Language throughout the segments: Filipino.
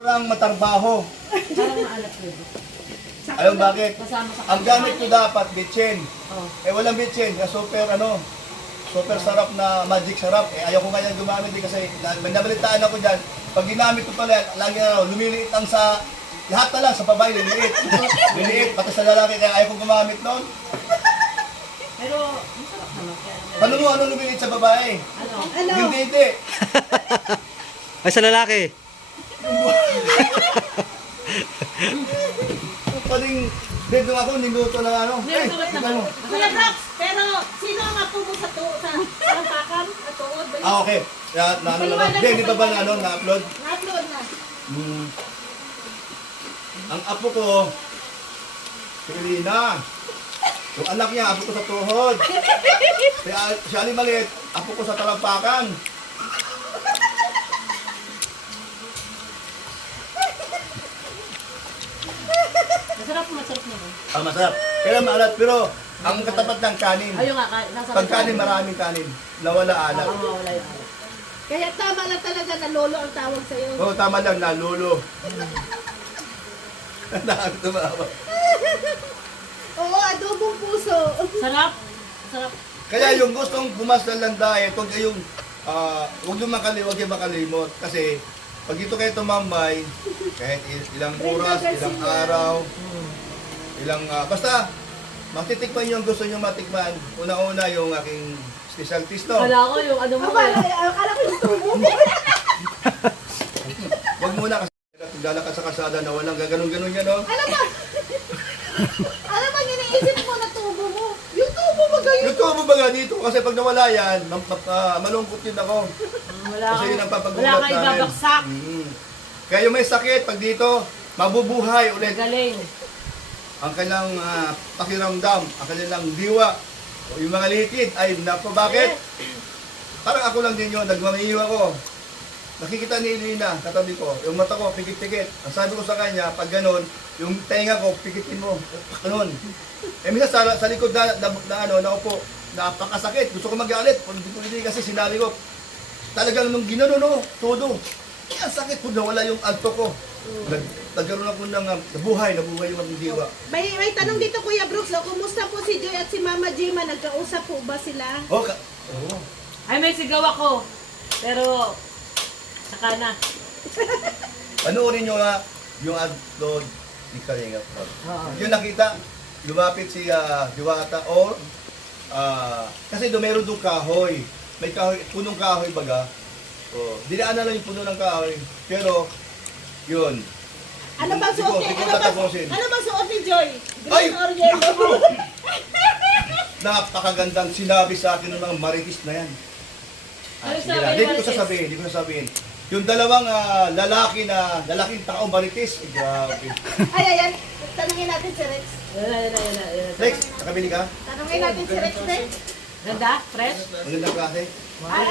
Ang matarbaho. Parang maalat yun. Alam bakit? Kasama sa Ang gamit ko dapat bitchin. Oh. Eh walang bitchin, kaya super sarap na magic sarap. Eh ayaw ko nga yan gumamit din kasi may nabalitaan ako dyan. Pag ginamit ko pala, lagi na lumiliit ang sa lahat na lang sa babae, liliit. Liliit, pati sa lalaki, kaya ayaw ko gumamit noon. Pero, masarap naman. Paano mo ano lumiliit sa babae? Ano? Yung dede. Ay, sa lalaki. Paling dedo ako, niluto ng ano. Hindi, masarap naman. ano? Kuya Brox, pero sino ang matubo sa pakam at tuod? Ah, okay. Hindi pa ba na ano, na-upload? Na-upload na. Ang apo ko, si Elina. Yung anak niya, apo ko sa tuhod. Si Ali Maliit, apo ko sa talampakan. Masarap naman. Ah, masarap. Kaya maalat, pero ang katapat ng kanin. Ayun nga, nasa Pag kanin, maraming kanin. Nawala alat. Oo, wala yung alat. Kaya tama lang talaga na lolo ang tawag sa'yo. Oo, tama lang na, lolo. Nakakatumawa. Oo, adobong puso. Sarap. Sarap. Kaya yung gustong pumasal ng diet, huwag kayong, huwag yung makalimot. Kasi, pag dito kayo tumambay, kahit ilang oras, ilang araw, basta, matitikman nyo ang gusto nyo matikman. Una-una yung aking specialties to. Wala ko yung ano mo. Akala ko yung tubo. Huwag muna kasi lalakad sa kalsada na walang gaganon-ganon yan, no? Alam mo, iniisip mo na tubo mo. Yung tubo mo ganyan. Yung tubo ba nga dito? Kasi pag nawala yan, malungkot din ako. Wala Kasi yun ang papagulat wala kang namin. ibabaksak. Kaya yung may sakit, pag dito, mabubuhay ulit Galing. ang kanilang pakiramdam, ang kanilang diwa. O yung mga litid, ay napo, bakit? Parang ako lang din yun, nagmamahiwa ko. Nakikita ni Elina, katabi ko, yung mata ko, pikit-pikit. Ang sabi ko sa kanya, pag ganun, yung tenga ko, pikitin mo. Ganun. Eh minsan sa likod naupo, napakasakit. Gusto ko magalit. Hindi kasi sinabi ko, talagang nung ginano, no, todo. Kaya sakit po na wala yung anto ko. Nagkaroon ako ng nabuhay yung mga diwa. May tanong dito, Kuya Brooks. Kumusta po si Joy at si Mama Jima? Nagkausap po ba sila? Ay, may sigaw ako. Pero, saka na. Panoorin nyo nga yung upload ni Kalinga Prab. Oo. Yung nakita, lumapit si Diwata or kasi doon meron doon kahoy. May kahoy, punong kahoy baga. Dinaanan lang yung puno ng kahoy. Pero, yun. Ano bang suot ni Hindi ko tatapusin. Ano bang suot ni Joy? Ay! Green or yellow? Napakagandang sinabi sa akin ng mga maritis na yan. Ano Sige sabi lang. ni Hindi ko sasabihin. Yung dalawang lalaking taong-maritis. Grabe. Ayan. Tanungin natin si Rex. Yan. Rex, nakabili ka? Tanungin natin si Rex din. Ganda? Fresh? Magandang klase.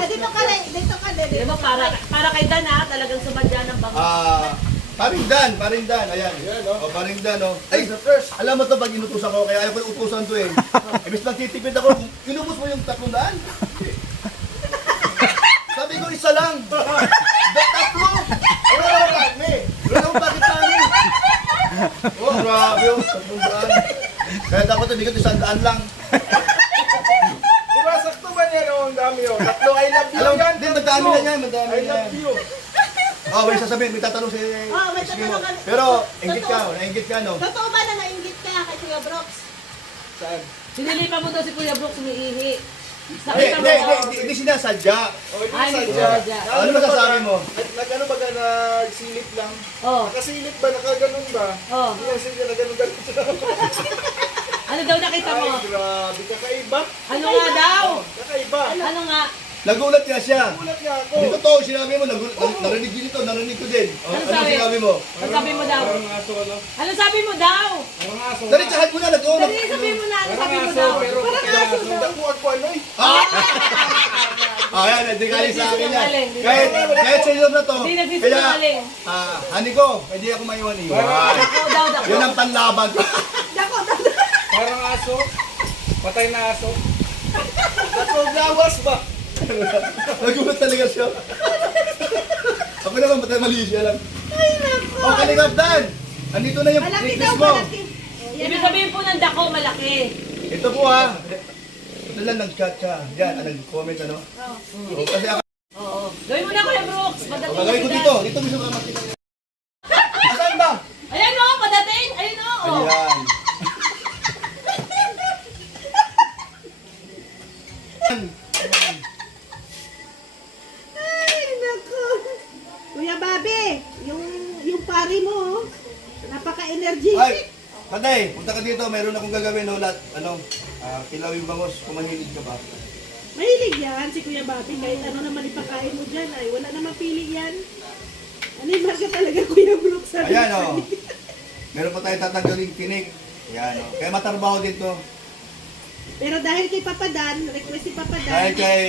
Dito ka rin. Dito ka din. Di ba, para kay Dan ha, talagang sumadya ng bango. Paring Dan, ayan. Paring Dan, oh. Ay, alam mo to, pag inutusan ko, kaya ayaw ko yung utusan to eh. Ibig nagtitipid ako, inubos mo yung 300? Sabi ko, isa lang. Tatlo! Wala naman kami. Wala naman bakit kami. Oh, grabe yung 300. Kaya dapat hindi ko 100 lang. Diba, sakto ba niya ang dami yun? Tatlo, I love you Alam, yan. din, madami na yan, madami I na love yan. you. Oh, may sasabihin, may tatanong si May Eskimo. tatanong. Pero, inggit ka, nainggit ka, no? Totoo ba na nainggit ka kay Kuya Brooks? Saan? Sinilipan mo daw si Kuya Brooks umiihi. Hindi sinasadya. O, hindi Ay, hindi sadya. sadya. Ano masasabi mo? Nag-ano ba ka, nagsilip lang? Oh. Nakasilip ba? Nakaganon ba? Oh. Hindi lang siya naganon-ganon siya. Ano daw nakita mo? Ay, grabe. Kakaiba. Ano nga daw? Kakaiba. Ano nga? Nagulat nga siya. Gulat niya ako. Hindi totoo, sinabi mo, narinig din ito, narinig ko din. Ano Ano sabi? sinabi mo? Ano sabi mo daw? Parang aso, ano? Ano sabi mo daw? Parang aso. Naritsahan mo na, nag-uulap. Dali, sabi mo na. Ano sabi Parang mo aso, daw? pero kaya dakuan ko ano eh. Yan, hindi galing sa akin yan. Sinungaling. Kahit sa iyo na to. Hindi nagsisinungaling. Hani ko, hindi ako maiwan-iwan. Dako daw, dako. Yun ang panlaban ko. Parang aso. Patay na aso. Tatlo gawas ba? Nagulat talaga siya. Ako naman, patay mali siya lang. Ay, naku. Kalingap Dan! Andito na yung Malaki request daw, mo. malaki. Oh, yan Ibig na. sabihin po ng dako malaki. Ito po ha. Ito lang nag-chat siya. Yan, nag-comment ano. Oh, kasi ako, Oo. Gawin mo na Kuya Brooks. Padating na gagawin ko si dito. Dan. Dito gusto ko makita. Asan ba? Ayan o, padating. Ayun o. Ayan. Ay, naku. Kuya Bobby, yung pari mo, oh, napaka-energetic. Ay, Patay, punta ka dito. Mayroon akong gagawin. Ulat. Kilawing bangos. Kung mahilig ka ba? Mahilig yan si Kuya Bobby. Kahit ano naman ipakain mo dyan, ay wala namang pili yan. Animal ka talaga, Kuya Brooks. Sabi Ayan ko. o. Meron pa tayo tatanggaling tinik. Ayan o. Kaya matarbaho dito. Pero dahil kay Papa Dan, request si Papa Dan. Dahil kay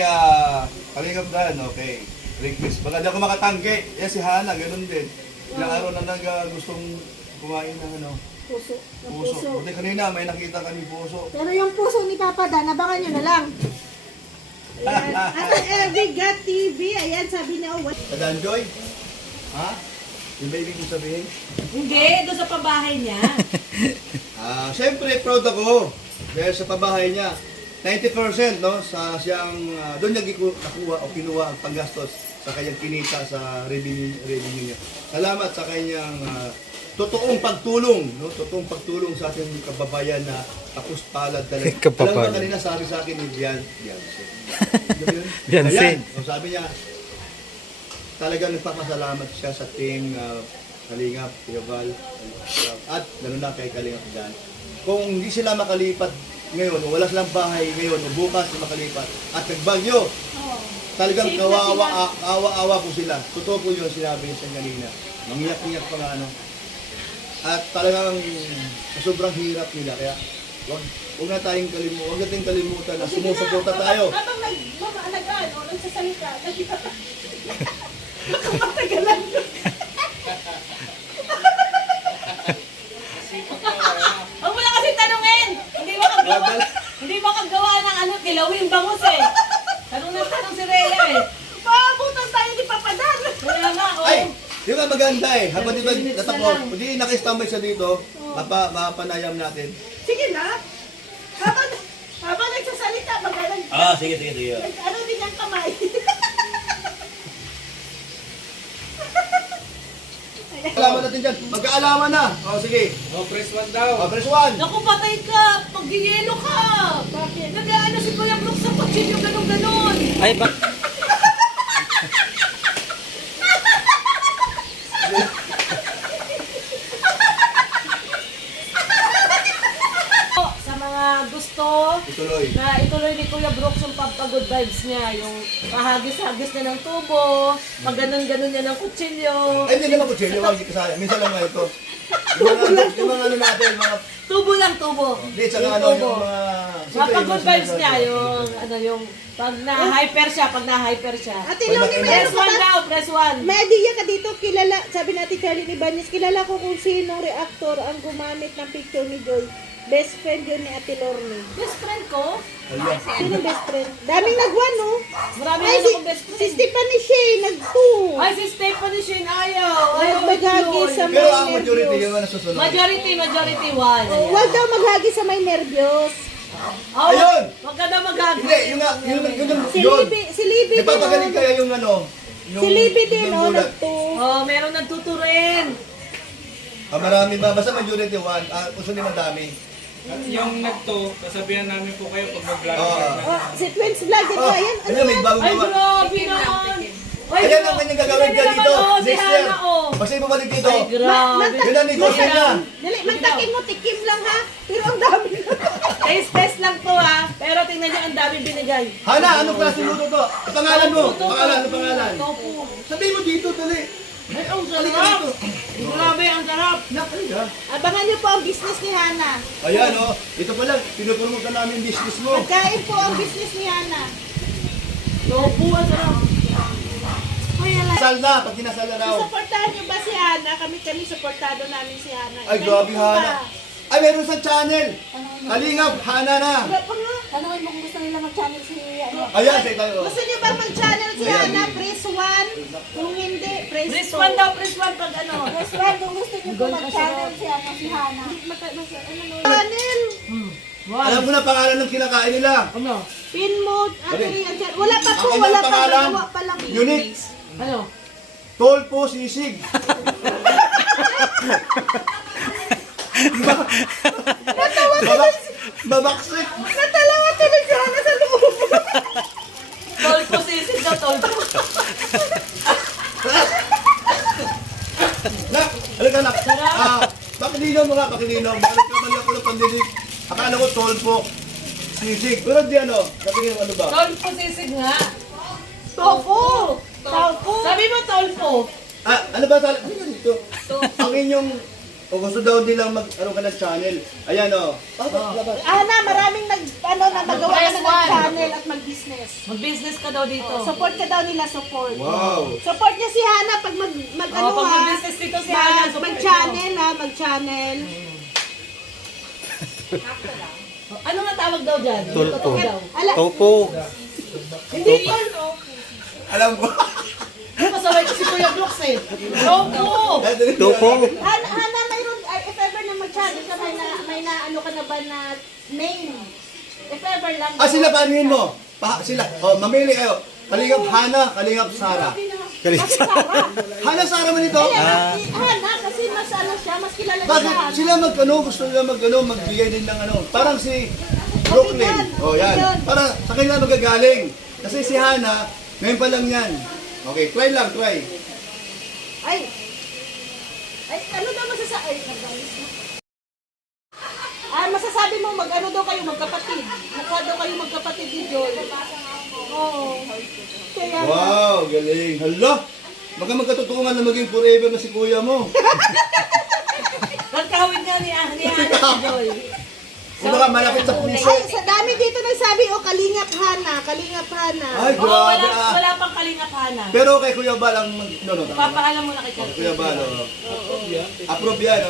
Kalingap Dan, okay. Request. Baka di ako makatangke. Yan si Hana, ganun din. Ilang araw na gustong kumain ng ano, Puso. Ng puso. puso. Buti kanina may nakita kami puso. Pero yung puso ni Papa Dan, abangan nyo na lang. Ayan. At Every God TV, ayan, sabi niya, oh, what? Kadan Joy? Ha? Yung ba ibig kong sabihin? Hindi, doon sa pabahay niya. Siyempre, proud ako. Dahil sa pabahay niya, 90% no, sa siyang, doon niya nakuha o kinuha ang panggastos sa kanyang kinita sa revenue niya. Salamat sa kanyang totoong pagtulong, no? Totoong pagtulong sa ating kababayan na tapos palad talaga. Kababayan. Alam mo kanina sabi sa akin ni Beyonce. Ano yun? Beyonce. Ayan, o, sabi niya, talagang nagpapasalamat siya sa team Kalingap, Kuya Val, at lalo na kay Kalingap Dan. Kung hindi sila makalipat ngayon, o wala silang bahay ngayon, o bukas makalipat, at nagbagyo, talagang Safe na sila. kawa-awa po sila. Totoo po yun sinabi niya sa kanina. Mangiyak-iyak pa nga ano. At talagang sobrang hirap nila. Kaya huwag na tayong kalimutan, huwag natin kalimutan na sumusuporta tayo. Habang nagmamaalagaan o nagsasalita, nagkita. Matagalan. Huwag mo na kasi tanungin. Hindi mo kagawa ng ano, kilawing bangus eh. Tanong na tanong si Rhea eh. Paabutan tayo ni Papa Dan. Kaya nga, oh. Ay! Di ba maganda eh? Habang di ba 30 minutes na natapos, lang. hindi nakistambay siya dito, mapanayam natin. Sige na. Habang nagsasalita, magalang. Sige. Ano din ang kamay? Alaman natin dyan. Magkaalaman na. Sige. No, press 1 daw. Press 1. Naku, patay ka! Pag-yelo ka! Bakit? Nag-ano si Kuya Brooks sa kutsilyo, ganun-ganon. Ay, ba? Oh, sa mga gusto Ituloy. na ituloy ni Kuya Brooks yung pampagod vibes niya, yung pahagis-hagis na ng tubo, pag ganun-ganon niya ng kutsilyo. Ay, hindi naman ko chill. Huwag kasaya. Minsan lang nga ito. Yung mga ano natin, mga... Tubo lang, tubo. Hindi, tsaka Yung ano, tubo. yung mga... Mapagod vibes niya, yung pag na-hyper siya, Ate Wala Loni, kayo. meron Press ka 1 ba? daw, press 1. May idea ka dito, kilala, sabi natin Charlie Ibanez, kilala ko kung sinong reactor ang gumamit ng picture ni Joy. Best friend yun ni Ate Lorne. Best friend ko? Ala. Sino best friend? Daming nagwan, no? Marami Ay, na si, akong best si friend. Stephanie Shea, nag-2. Ay, si Stephanie Shane ayaw. Nagbagagi sa Pero may ang majority nervyos. yung ano susunod. Majority 1. Oh, huwag daw maghagi sa may nervyos. Oh, Ayun! Wag ka na magagawa. Hindi, yung nga, yun. Si Libby din, Nagpapagaling oh. kaya yung ano, yung... Si Libby din, yung oh, gulat. nag-2. Oh, meron nagtuturin. Marami ba? Basta majority 1. Gusto naman dami. Yung nagto, kasabihan namin po kayo pag mag-vlog. Oh, si Twins Vlog, ito, ayan. Ano Ano, may yan? bagong Ay, gawa. grabe naman. Ay, Ayan ang kanyang gagawin Sila dyan naman, dito. oh, si Next year. Hana, oh. Basta ibabalik dito. Ay, grabe. Yun ang negosyo niya. Dali, magtakin mo, tikim lang ha. Pero ang dami. Test lang to ha. Pero tingnan niyo ang dami binigay. Hana, anong klase luto to? Pangalan mo. Tofu, Pangalan, ano pangalan? Tofu. Sabihin mo dito, dali. Ay, ang Halika sarap. dito. Grabe, ang sarap. Nakaliga. Abangan niyo po ang business ni Hana. Ayan o. Ito pala, pinupromote namin yung business mo. Pagkain po ang business ni Hana. Tofu, ang sarap. Kuya lang. Kasal na, pag kinasal na raw. Suportahan niyo ba si Hana? Kami supportado namin si Hana. Ay, Ganun grabe, po Hana. ba? Ay, meron sa channel. Kalingap, Hana na. Tanungin mo kung gusto nila mag-channel si ano. Ayan, say tayo. Gusto niyo ba mag-channel si Hana? Press 1. Kung hindi, press 2. Press 1 daw, press 1 pag ano. Press 1 kung gusto niyo po mag-channel si ano, si Hana. Channel! Alam mo na pangalan ng kinakain nila. Ano? Pin mode. Ano yan? Wala pa po, Ang wala kanyang pa. pangalan, Gawa pa lang. Unique. Ano? Tolpo Sisig. Babaksit. Natalawa tuloy si Hana sa loob. Tolpo sisid daw, tolpo. Na, halika na. Pakilinaw mo nga, pakilinaw. Balik ka man ako ng pandinig. Akala ko tolpo. Sisig. Pero di ano, sabihin mo ano ba? Tolpo sisid nga. Tofu! Tofu! Sabi mo tolpo. Ano ba sa... Dito. Ang inyong... O gusto daw nilang ano ka ng channel. Ayan o. Hana, maraming magawa ka na Press ng one. channel at mag-business. Mag-business ka daw dito. Support ka daw nila, support. Wow. Support niya si Hana pag ano pag ha. mag-business dito si Hana, support Mag-channel ha, mag-channel. Ano nga tawag daw dyan? Tulpo. Totoo daw. Topo. Hindi yun. Alam ko. Masaway ko si Kuya Brooks eh. Tolpo. Topo. Hana, mayroon, if ever na mag-channel ka, may na ano ka na ba na name? If ever lang. Sila paanihin mo. Sila. O, mamili kayo. Kalingap Hana, Kalingap Sara. Bakit Sarah? Hana, Sara man ito. Hana, kasi mas ano siya, mas kilala Bakit siya. sila gusto nila magbigay din ng ano. Parang si Brooklyn. O, yan. Para sa kanila magagaling. Kasi si Hana, ngayon pa lang yan. Okay, try lang, try. Ay, ano daw masasabi? Masasabi mo, mag-ano daw kayo, magkapatid. Mukha daw kayo magkapatid ni Joy. Oo. Kaya, Wow, galing. Hala, baka magkatutungan na maging forever na si kuya mo. Nagkawin nga ni Hana si Joy. Kung baka malapit sa puso. ay, sa dami dito nagsabi, Kalingap Hana, Kalingap Hana. Ay, Oo, grabe wala pang kalingap Hana. Pero kay Kuya Bal ang no. Papaalam mo na kay Kuya Bal, approve yan,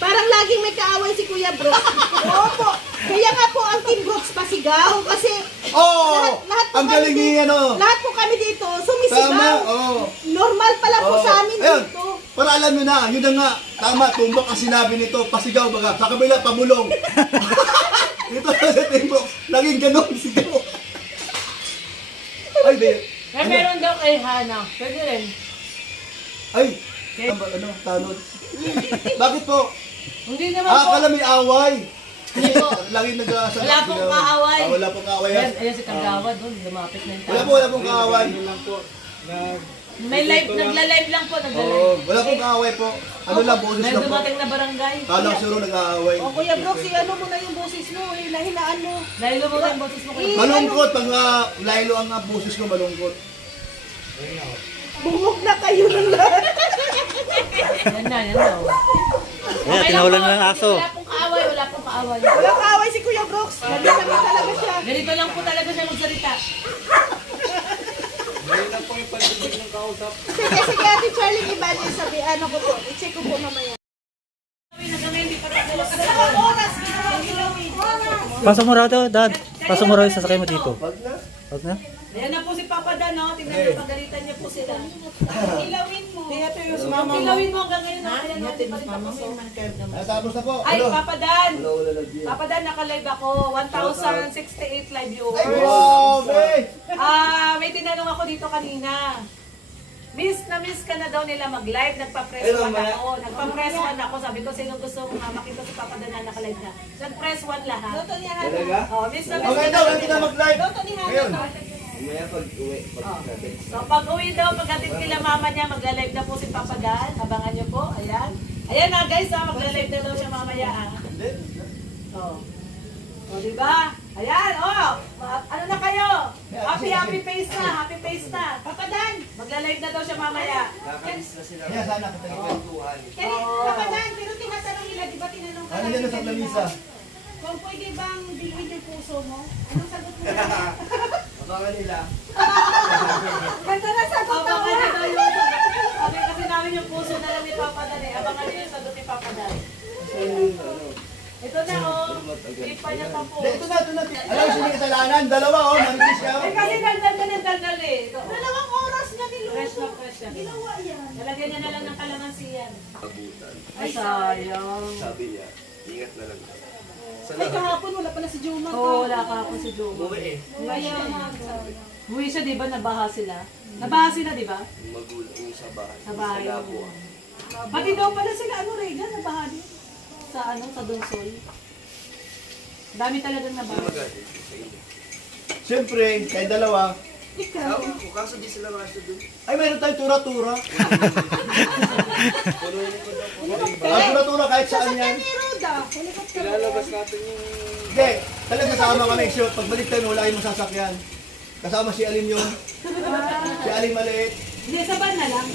Parang laging may kaaway si Kuya Brooks. Oo po. Kaya nga po ang Team Brooks pasigaw kasi Oh, lahat po ang kami galing dito- niya, Lahat po kami dito sumisigaw. Tama, oh. Normal pala po sa amin Ayun, dito. para alam nyo na, yun na nga, tama, tumbok ang sinabi nito, pasigaw baga, sa kabila, pamulong. Dito sa timbok, laging ganun, sigaw. Ay, di. May meron daw kay Hana. Pwede rin. Ay, ano, tanod. Bakit po? Hindi naman po. Akala may away. Hindi po. Laging nag-asal. Wala pong kaaway. Wala pong kaaway. Ayan, ayan si Kagawad doon. Lumapit na yung Wala pong kaaway. May live, nagla-live lang po. Oo, Nagla-live. wala pong kaaway po. Ano lang, boses May lang po. dumating na barangay. Kala ko siguro nag-aaway. O Kuya Brooks, ano mo na yung boses mo, hinahinaan mo. Dahil lumutang yung boses mo kayo. Malungkot, pag Lailo ang boses ko, malungkot. Bungog na kayo ng lahat. Yan na, yan daw. Ayan, tinawalan na ng aso. Wala pong kaaway, wala pong kaaway. Walang kaaway si Kuya Brooks. Nandito lang talaga siya. Ganito lang po talaga siya magsalita. Sige, sige, Ate Charlie, iba niya sabi, ano ko po, i-check ko po mamaya. Sa oras, ginawa-gilawin. Pasok mo raw daw, Dad. Pasok mo raw yung sasakay mo dito. Wag na. Ayan na po si Papa Dan, no? Tingnan niyo, pagalitan niya po sila. Ilawin mo. Pilawin mo hanggang ngayon. Ayan natin pa rin tapos. Tapos na po. Ay, Papa Dan! Wala lagi. Papa Dan, naka-live ako. 1,068 live viewers. Wow, babe! May tinanong ako dito kanina. Miss ka na daw nila mag-live. Nagpa-press 1 ako. Nagpa-press 1 ako. Sabi ko, sino gusto makita si Papa Dan na naka-live na. Nag-press 1 lahat. Loto niya, Talaga? Oh, miss na Okay daw, hindi na mag-live. Loto ni Ngayon. Hana. So pag uwi daw, pagdating kila mama niya, magla-live na po si Papa Dan. Abangan niyo po. Ayan. Ayan na guys, magla-live na daw siya mamaya. Oh. O, diba? Ayan, oh. Ano na kayo? Happy face na. Happy face na. Papa Dan, Magla-live na daw siya mamaya. Kaya sana katalikan. Papa Dan, pero tinatanong nila, di ba tinanong ka Ano lang yan ni sa kanina, lamisa? kung pwede bang bilhin yung puso mo? Anong sagot mo? Abangan nila. Ganda na sagot mo. Abangan niyo daw yung sabi kasi namin yung puso na lang ni Papa Dan eh. Abangan niyo yung sagot ni Papa Dan. Ito na, oh. Hindi pa niya pa po. Ito na. Alam mo, hindi kasalanan. Dalawa, manipis siya. Eh, kasi daldal eh. Ito, oh. Dalawang oras na Fresh niluto. na fresh yan. Ginawa yan. Lalagyan niya na lang ng kalamansi yan. Abutan. Ay, sayang. Sabi niya, ingat na lang. Ay, kahapon wala pala si Juma. Oo, wala ka ako si Juma. Uwi siya, di ba? Nabaha sila. Nabaha sila, di ba? Magulang yung sa bahay. Sa bahay. Sa labo. Pati daw pala sila, Regan, nabaha din. Sa Donsol. Dami talagang nabaha. Magalit sa inyo. Siyempre, kayo dalawa. Ewan ko, kaso di sila raso dun. Ay, meron tayong tura-tura. Ang tura-tura kahit saan yan. Ni Roda. Helicopter. Ilalabas natin yung... Hindi, talaga kasama kami. So, pagbalik tayo, wala kayong masasakyan. Kasama si Alim yun. Si Alim maliit. Hindi, sa van na lang.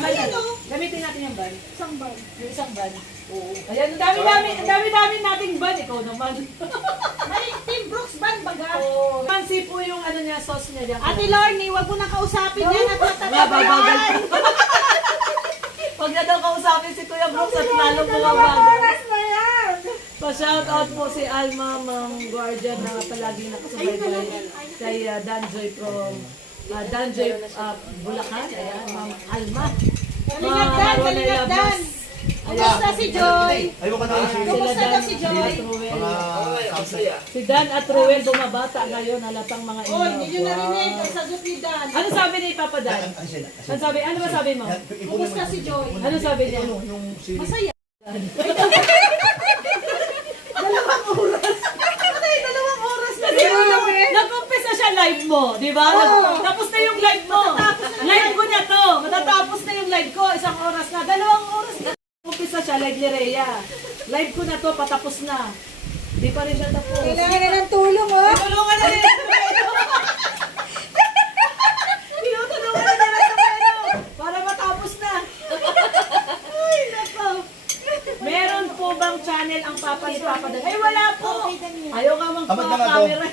Ayan, oh. Gamitin natin yung van. Isang bag. Yung isang van. Oo. Ayan, ang dami nating van. Ikaw naman. May Team Brooks band baga. Oo. Fancy po yung ano niya, sauce niya dyan. Ate Lorne, wag mo na kausapin yan at Wala, matatabayan. babagal. Huwag na daw kausapin si Kuya Brooks at lalo bumabagal. na yan. Pa-shoutout po si Alma, Mang Guardian na palaging nakasubaybay kay Danjoy from Danjoy Bulacan. Ayan, Ma'am Alma. Kalingap Dan, kalingap Dan. Kumusta si Joy? Ayaw ka na si Kumusta daw si Joy? mga Masaya. Si Dan at Ruel bumabata ngayon, halatang mga Oh, hindi nyo inlove. narinig ang sagot ni Dan. Ano sabi ni Papa Dan? Ano sabi? Ano ba sabi mo? Kumusta si Joy? Ano sabi niya? Yung si... Masaya. Dalawang oras. Patay, dalawang oras na Kasi nag-umpisa siya live mo, di ba? Tapos na yung live mo. Live ko niya to. Matatapos na yung live ko. 1 oras na. 2 oras na. Umpisa siya, live ni Rhea. Live ko na to, patapos na. Di pa rin siya tapos. Kailangan na ng tulong, oh. Tinulungan na rin sa pweno. Tinutulungan na nila sa pweno. Para matapos na. Ay, nako. Meron po bang channel ang Papa ni Papa Dan? Ay, wala po. Ayaw nga Amat na nga to. magpa-camera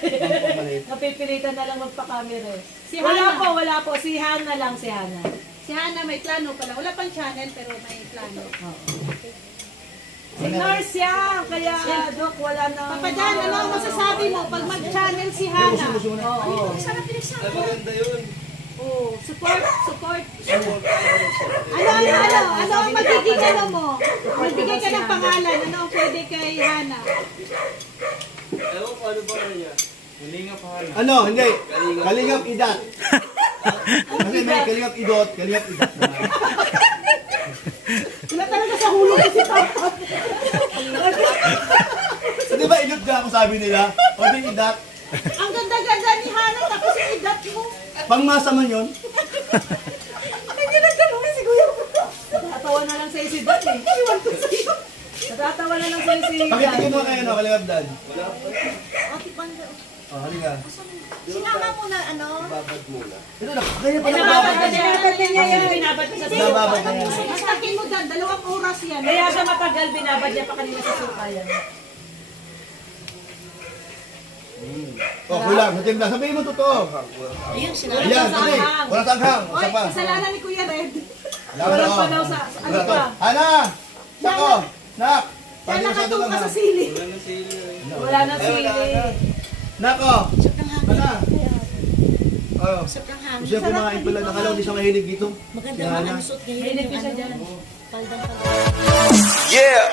Maliit. Napipilitan na lang magpa-camera Si Wala Hana. po, wala po. Si Hana lang, si Hana. Si Hana may plano pala. Wala pang channel pero may plano. Si Nurse yan. Kaya, Dok, wala na. Papa Dan, ano ang masasabi mo pag mag-channel si Hana? Oo. Maganda yun. Oo. Support. Ano ang magiging ano mo? Magbigay ka ng pangalan. Ano ang pwede kay Hana? Ewan ko ano ba niya. Hulinga pa hala. Ano, hindi. Kalingap idat. Kasi may kalingap idot, kalingap idat naman. Wala talaga sa hulog si Papa. So, di ba idot ka ako sabi nila? O di idat. Ang ganda-ganda ni Hana tapos yung idat mo. Pangmasa man yun. Hindi lang tanongin si Kuya. Natatawa na lang sa si Dan eh. Iwan ko sa'yo. Natatawa na lang sa si Dan. Pakitigin mo kayo, no, kalingap dad. Ate Panda. O, halika. Sinama mo na ano? Babad muna. Ito na, kaya pala Pinababad babad. niya. Binabad niya sa suka. Babad na yan. Mastakin mo Dan, 2 oras yan. Kaya siya matagal, binabad niya pa kanina sa suka yan. O, kulang. Matimpla. Sabihin mo totoo. Ayun, Ayan, sige. Walang tanghang. Oy, Isa pa. kasalanan ni Kuya Red. Walang pa daw sa, ano Wala to. pa? Hana! Sako! Nak! Kaya Pati masyado nakatung lang ka ha. sa sili. Wala na sila. Wala na sili. Nako! Hana! Oh. Gusto niya kumain pala. Nakalaw di siya mahilig dito. Maganda Yan, nga Hana. ang suot ngayon. Mahilig ko yung siya ano, dyan. Paldang-paldang. Yeah!